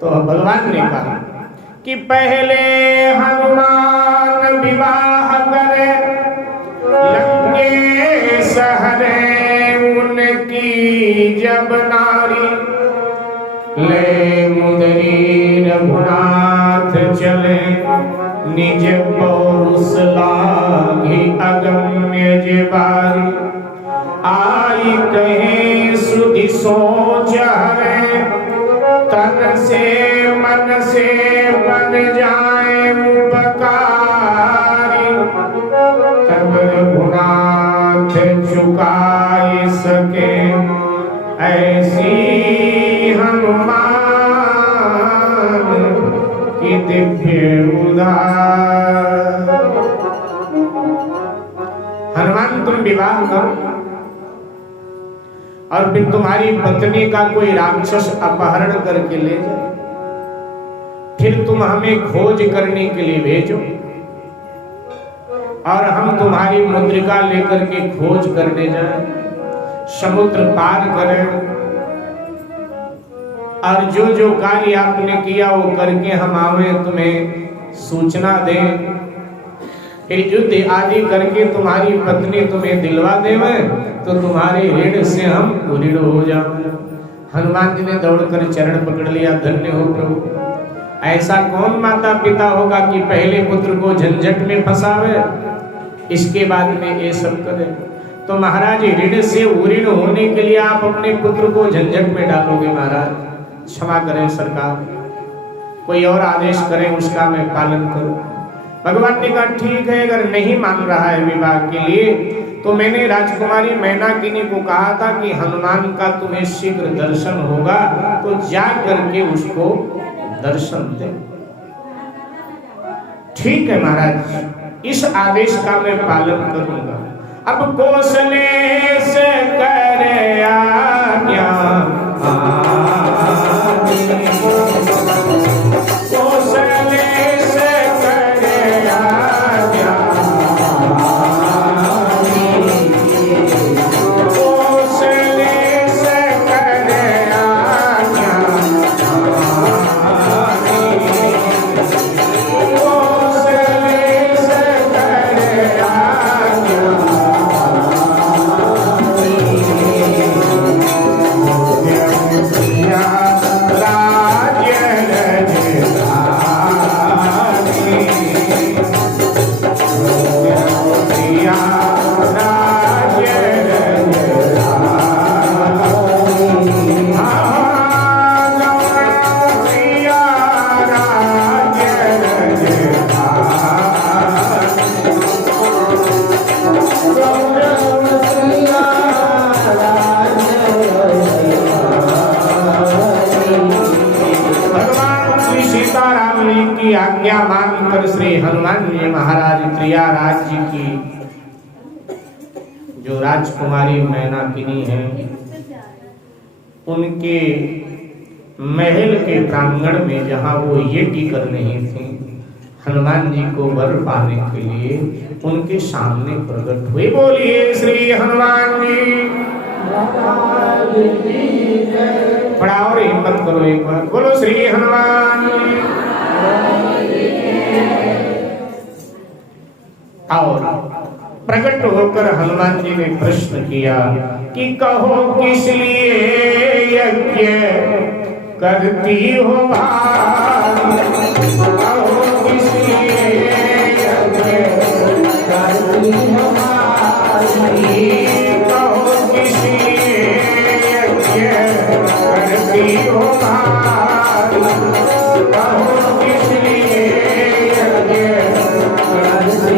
तो भगवान ने कहा कि पहले हनुमान विवाह करे लंके सहरे उनकी जब नारी ले मुदरी रघुनाथ चले निज पौरुष लागी अगम्य जेबारी आई कहीं सुधि सोच हरे तन से मन बन जाए उपकारी तब रघुनाथ चुकाए सके ऐसी हनुमान की दिव्य उदार। हनुमान तुम विवाह करो और फिर तुम्हारी पत्नी का कोई राक्षस अपहरण करके ले जाए, फिर तुम हमें खोज करने के लिए भेजो और हम तुम्हारी मुद्रिका लेकर के खोज करने जाएं, समुद्र पार करें और जो जो कार्य आपने किया वो करके हम आवे तुम्हें सूचना दें, फिर युद्ध आदि करके तुम्हारी पत्नी तुम्हें दिलवा देवे तो तुम्हारे ऋण से हम ऋण हो जाओ। हनुमान जी ने दौड़कर चरण पकड़ लिया, धन्य हो प्रभु। ऐसा कौन माता पिता होगा कि पहले पुत्र को झंझट में फंसावे इसके बाद में ये सब करे। तो महाराज ऋण से ऋण होने के लिए आप अपने पुत्र को झंझट में डालोगे। महाराज क्षमा करें सरकार, कोई और आदेश करें उसका मैं पालन करूं। भगवान ने कहा ठीक है, अगर नहीं मान रहा है विवाह के लिए तो मैंने राजकुमारी मैनाकिनी को कहा था कि हनुमान का तुम्हें शीघ्र दर्शन होगा तो जा करके उसको दर्शन दे। ठीक है महाराज, इस आदेश का मैं पालन करूंगा। अब कौशले से करे आज्ञा आज्ञा मानकर श्री हनुमान जी महाराज त्रियाराज जी की जो राजकुमारी मैनाकिनी है उनके महल के प्रांगण में जहां वो यज्ञ कर रही थी, हनुमान जी को वर पाने के लिए उनके सामने प्रकट हुए। बोलिए श्री हनुमान जी। बड़ा और हिम्मत करो एक बार, बोलो श्री हनुमान जी। और प्रकट होकर हनुमान जी ने प्रश्न किया कि कहो किस लिए यज्ञ करती हो भाई, कहो किस लिए यज्ञ करती हो भाई, कहो किस लिए यज्ञ करती हो भाई, कहो किस लिए यज्ञ करती हो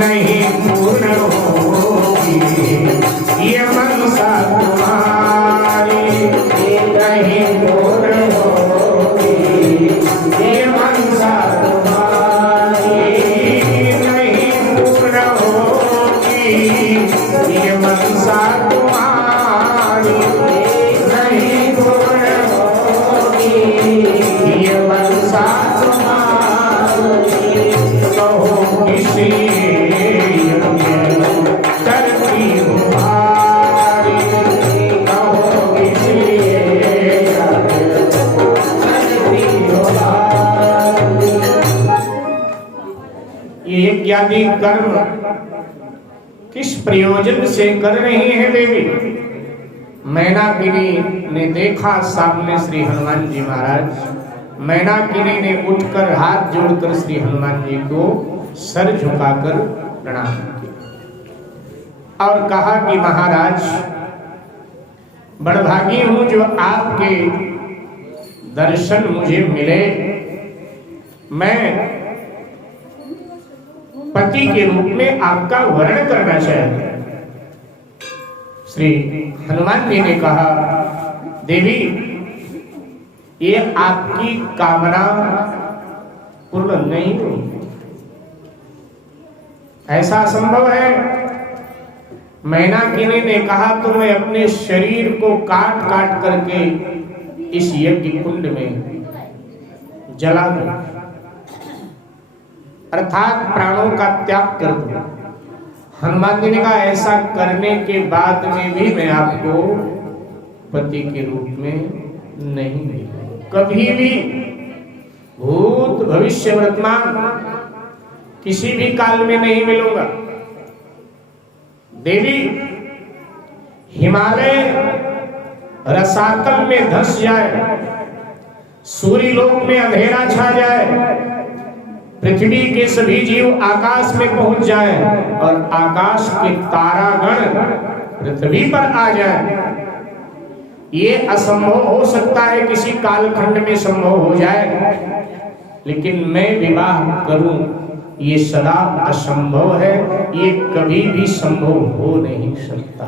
नहीं पूर्ण होगी ये मनसा तुम्हारी, नहीं पूर्ण होगी इत्यादि कर्म किस प्रयोजन से कर रही है देवी? मैनाकिनी ने देखा सामने श्री हनुमान जी महाराज। मैनाकिनी ने उठकर हाथ जोड़कर श्री हनुमान जी को सर झुकाकर प्रणाम किया और कहा कि महाराज, बड़भागी हूं जो आपके दर्शन मुझे मिले। मैं पति के रूप में आपका वर्ण करना चाहता। श्री हनुमान जी ने कहा, देवी ये आपकी कामना पूर्ण नहीं होगी, ऐसा असंभव है। मैनाकिनी ने कहा तो मैं अपने शरीर को काट काट करके इस यज्ञ कुंड में जला दूं, अर्थात प्राणों का त्याग कर दूं। हनुमान जी ने कहा ऐसा करने के बाद में भी मैं आपको पति के रूप में नहीं मिलूंगा, कभी भी, भूत भविष्य वर्तमान किसी भी काल में नहीं मिलूंगा। देवी, हिमालय रसातल में धंस जाए, सूर्य लोक में अंधेरा छा जाए, पृथ्वी के सभी जीव आकाश में पहुंच जाए और आकाश के तारागण पृथ्वी पर आ जाए, ये असंभव हो सकता है, किसी कालखंड में संभव हो जाए, लेकिन मैं विवाह करूं ये सदा असंभव है, ये कभी भी संभव हो नहीं सकता।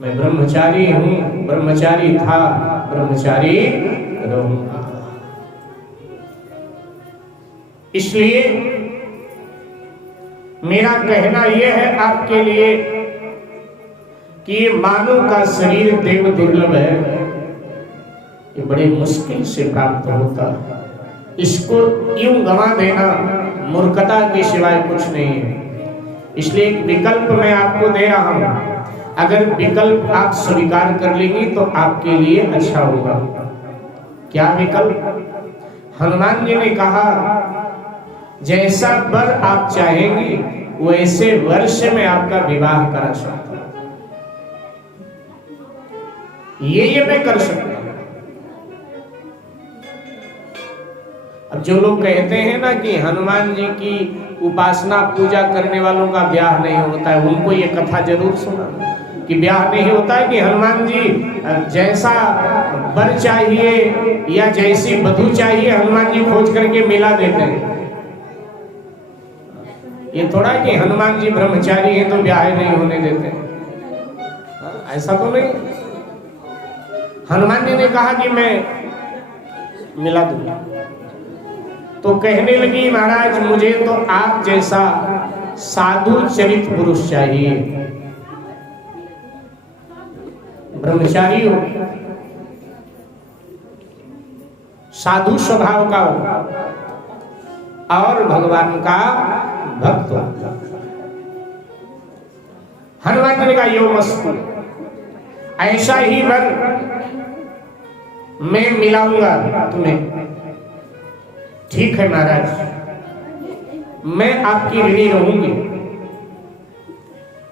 मैं ब्रह्मचारी हूं, ब्रह्मचारी था, ब्रह्मचारी रहूंगा। इसलिए मेरा कहना यह है आपके लिए कि ये मानव का शरीर देव दुर्लभ है, ये बड़े मुश्किल से प्राप्त होता है। इसको यूं गंवा देना मूर्खता के सिवाय कुछ नहीं है। इसलिए एक विकल्प मैं आपको दे रहा हूं, अगर विकल्प आप स्वीकार कर लेंगे तो आपके लिए अच्छा होगा। क्या विकल्प? हनुमान जी ने कहा, जैसा वर आप चाहेंगे वैसे वर से मैं आपका विवाह करा सकता हूं, ये मैं कर सकता हूं। अब जो लोग कहते हैं ना कि हनुमान जी की उपासना पूजा करने वालों का ब्याह नहीं होता है, उनको ये कथा जरूर सुना कि ब्याह नहीं होता है, कि हनुमान जी जैसा वर चाहिए या जैसी वधू चाहिए हनुमान जी खोज करके मिला देते हैं। ये थोड़ा कि हनुमान जी ब्रह्मचारी हैं तो ब्याह नहीं होने देते, ऐसा तो नहीं। हनुमान जी ने कहा कि मैं मिला दूंगा, तो कहने लगी, महाराज मुझे तो आप जैसा साधु चरित पुरुष चाहिए, ब्रह्मचारी हो, साधु स्वभाव का हो और भगवान का भक्त हो। हनुमान जी ने कहा, यो मस्तु, ऐसा ही वर मैं मिलाऊंगा तुम्हें। ठीक है महाराज, मैं आपकी ऋणी रहूंगी।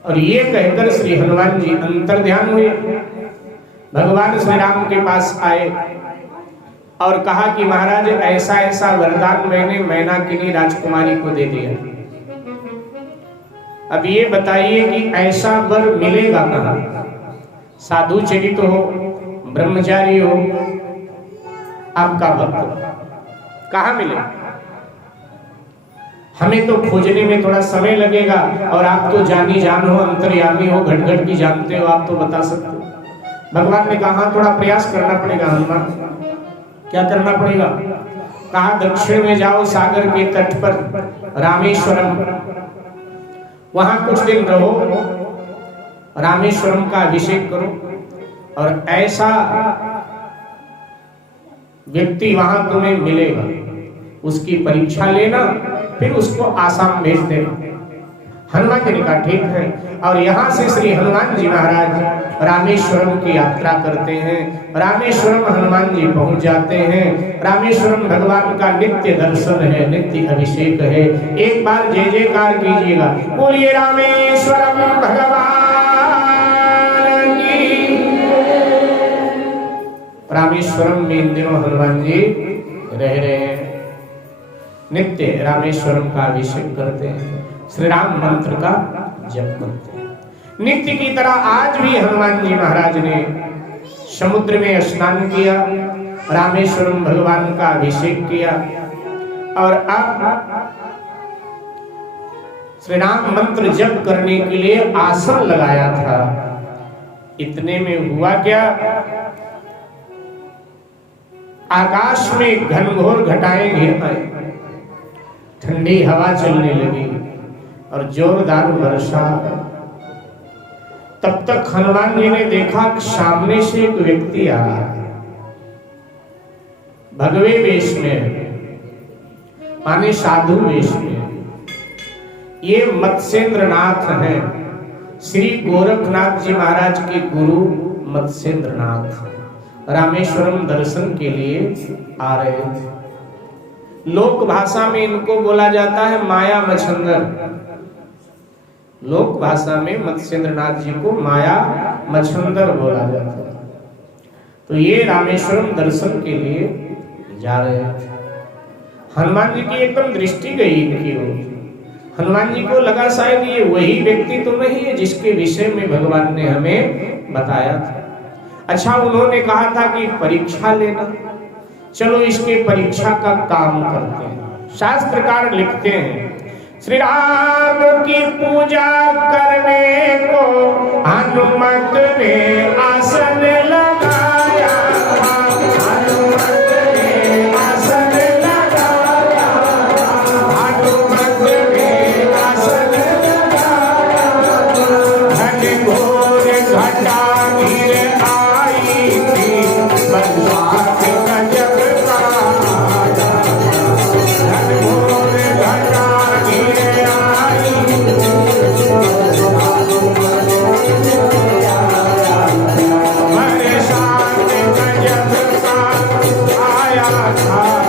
और ये कहकर श्री हनुमान जी अंतर्ध्यान हुए, भगवान श्री राम के पास आए और कहा कि महाराज ऐसा ऐसा वरदान मैंने मैनाकिनी राजकुमारी को दे दिया, अब ये बताइए कि ऐसा वर मिलेगा कहां? साधु चरित हो, ब्रह्मचारी हो, आपका भक्त, कहां मिले? हमें तो खोजने में थोड़ा समय लगेगा, और आप तो जानी जान हो, अंतर्यामी हो, घट घट की जानते हो, आप तो बता सकते हो। भगवान ने कहा थोड़ा प्रयास करना पड़ेगा हनुमान। क्या करना पड़ेगा? कहा दक्षिण में जाओ, सागर के तट पर रामेश्वरम, वहां कुछ दिन रहो, रामेश्वरम का अभिषेक करो, और ऐसा व्यक्ति वहां तुम्हें मिलेगा, उसकी परीक्षा लेना, फिर उसको आसाम भेज देना। हनुमान जी ने कहा ठीक है। और यहाँ से श्री हनुमान जी महाराज रामेश्वरम की यात्रा करते हैं। रामेश्वरम हनुमान जी पहुंच जाते हैं। रामेश्वरम भगवान का नित्य दर्शन है, नित्य अभिषेक है। एक बार जय जयकार कीजिएगा, बोलिए रामेश्वरम भगवान की। रामेश्वरम में इन दिनों हनुमान जी रह रहे हैं, नित्य रामेश्वरम का अभिषेक करते हैं, श्री राम मंत्र का जप करते हैं। नित्य की तरह आज भी हनुमान जी महाराज ने समुद्र में स्नान किया, रामेश्वरम भगवान का अभिषेक किया और अब श्री राम मंत्र जप करने के लिए आसन लगाया था। इतने में हुआ क्या, आकाश में घनघोर घटाएं घिर आए, ठंडी हवा चलने लगी और जोरदार वर्षा। तब तक हनुमान जी ने देखा कि सामने से एक व्यक्ति आ रहा है, भगवे वेश में, माने साधु वेश में। ये मत्स्येंद्र नाथ हैं, श्री गोरखनाथ जी महाराज के गुरु मत्स्येंद्र नाथ रामेश्वरम दर्शन के लिए आ रहे थे। लोक भाषा में इनको बोला जाता है माया मच्छंदर। लोक भाषा में मत्स्येंद्र नाथ जी को माया मच्छंदर बोला जाता है। तो ये रामेश्वरम दर्शन के लिए जा रहे थे। हनुमान जी की एकदम दृष्टि गई इनकी ओर। हनुमान जी को लगा शायद ये वही व्यक्ति तो नहीं है जिसके विषय में भगवान ने हमें बताया था। अच्छा, उन्होंने कहा था कि परीक्षा लेना, चलो इसके परीक्षा का काम करते हैं। शास्त्रकार लिखते हैं, श्री राम की पूजा करने को हनुमत ने आसन लगाया, हनुमत ने आसन लगाया, हनुमत ने आसन लगाया। घनघोर घटा घिर आई थी, बरसात का जब आया। घनघोर घटा घिर आई, बरसात का जब आया था।